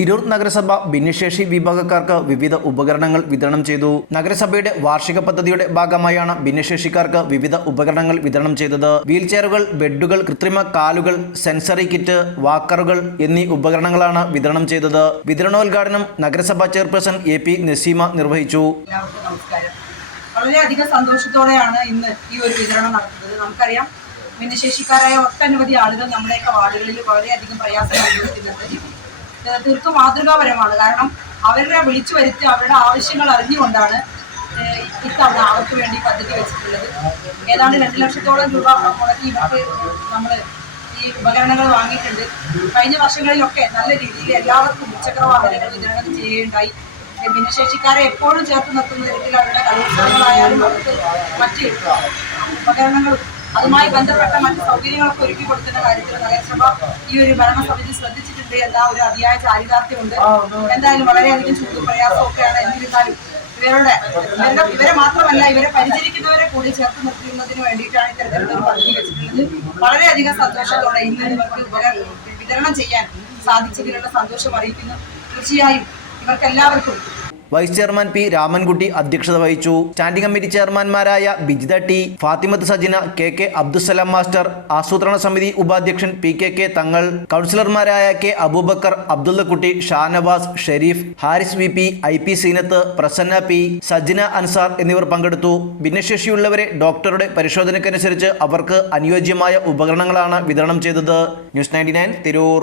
തിരൂർ നഗരസഭ ഭിന്നശേഷി വിഭാഗക്കാർക്ക് വിവിധ ഉപകരണങ്ങൾ വിതരണം ചെയ്തു. നഗരസഭയുടെ വാർഷിക പദ്ധതിയുടെ ഭാഗമായാണ് ഭിന്നശേഷിക്കാർക്ക് വിവിധ ഉപകരണങ്ങൾ വിതരണം ചെയ്തത്. വീൽചെയറുകൾ ബെഡുകൾ കൃത്രിമ കാലുകൾ സെൻസറി കിറ്റ് വാക്കറുകൾ എന്നീ ഉപകരണങ്ങളാണ് വിതരണം ചെയ്തത്. വിതരണോദ്ഘാടനം നഗരസഭാ ചെയർപേഴ്സൺ എ പി നസീമ നിർവഹിച്ചു. വളരെയധികം സന്തോഷത്തോടെയാണ് ഇന്ന് ഈ ഒരു വിതരണം നടത്തുന്നത് നമുക്കറിയാം ഭിന്നശേഷിക്കാരായ ഒട്ടനവധി ആളുകൾ നമ്മുടെയൊക്കെ വാർഡുകളിൽ വളരെയധികം പ്രയാസം അനുഭവിക്കുന്നുണ്ട്. തീർത്തും മാതൃകാപരമാണ്. കാരണം അവരെ വിളിച്ചു വരുത്തി അവരുടെ ആവശ്യങ്ങൾ അറിഞ്ഞുകൊണ്ടാണ് ഇത്തവണ അവർക്ക് വേണ്ടി പദ്ധതി വെച്ചിട്ടുള്ളത്. ഏതാണ്ട് രണ്ട് ലക്ഷത്തോളം രൂപ മുടക്കി ഇവർക്ക് നമ്മൾ ഈ ഉപകരണങ്ങൾ വാങ്ങിയിട്ടുണ്ട്. കഴിഞ്ഞ വർഷങ്ങളിലൊക്കെ നല്ല രീതിയിൽ എല്ലാവർക്കും ഉച്ചക്ര വാഹനങ്ങൾ വിതരണം ചെയ്യുകയുണ്ടായി. ഭിന്നശേഷിക്കാരെ എപ്പോഴും ചേർത്ത് നിർത്തുന്ന തരത്തിൽ അവരുടെ കലോത്സവങ്ങളായാലും അവർക്ക് മറ്റ് ഉപകരണങ്ങളും അതുമായി ബന്ധപ്പെട്ട മറ്റ് സൗകര്യങ്ങളൊക്കെ ഒരുക്കി കൊടുക്കുന്ന കാര്യത്തിൽ നഗരസഭ ഈ ഒരു ഭരണസമിതി ശ്രദ്ധിച്ചിട്ടുണ്ട്. എന്താ ഒരു അതിയായ ചാരിതാർത്ഥ്യമുണ്ട്? എന്തായാലും വളരെയധികം ചൂടും പ്രയാസമൊക്കെയാണ് എന്നിരുന്നാലും ഇവരുടെ ഇവരുടെ ഇവരെ മാത്രമല്ല ഇവരെ പരിചരിക്കുന്നവരെ കൂടി ചേർത്ത് നിർത്തുന്നതിന് വേണ്ടിയിട്ടാണ് ഇത്തരത്തിലുള്ള ഒരു പദ്ധതി വെച്ചിട്ടുള്ളത്. വളരെയധികം സന്തോഷത്തോടെ ഇന്ന് ഇവർക്ക് വിതരണം ചെയ്യാൻ സാധിച്ചതിലുള്ള സന്തോഷം അറിയിക്കുന്നു. തീർച്ചയായും ഇവർക്ക് എല്ലാവർക്കും വൈസ് ചെയർമാൻ പി രാമൻകുട്ടി അധ്യക്ഷത വഹിച്ചു. Standing committee ചെയർമാൻമാരായ Bijitha T Fathimath Sajina K K Abdussalam master ആസൂത്രണ സമിതി ഉപാധ്യക്ഷൻ പി കെ കെ തങ്ങൾ കൗൺസിലർമാരായ K Abubakar Abdullakutty Shanavas Shereef Haris V P I P Seenath Prasanna P Sajina Ansar എന്നിവർ പങ്കെടുത്തു. ഭിന്നശേഷിയുള്ളവരെ ഡോക്ടറുടെ പരിശോധനയ്ക്കനുസരിച്ച് അവർക്ക് അനുയോജ്യമായ ഉപകരണങ്ങളാണ് വിതരണം ചെയ്തത്. News ninety nine Tirur.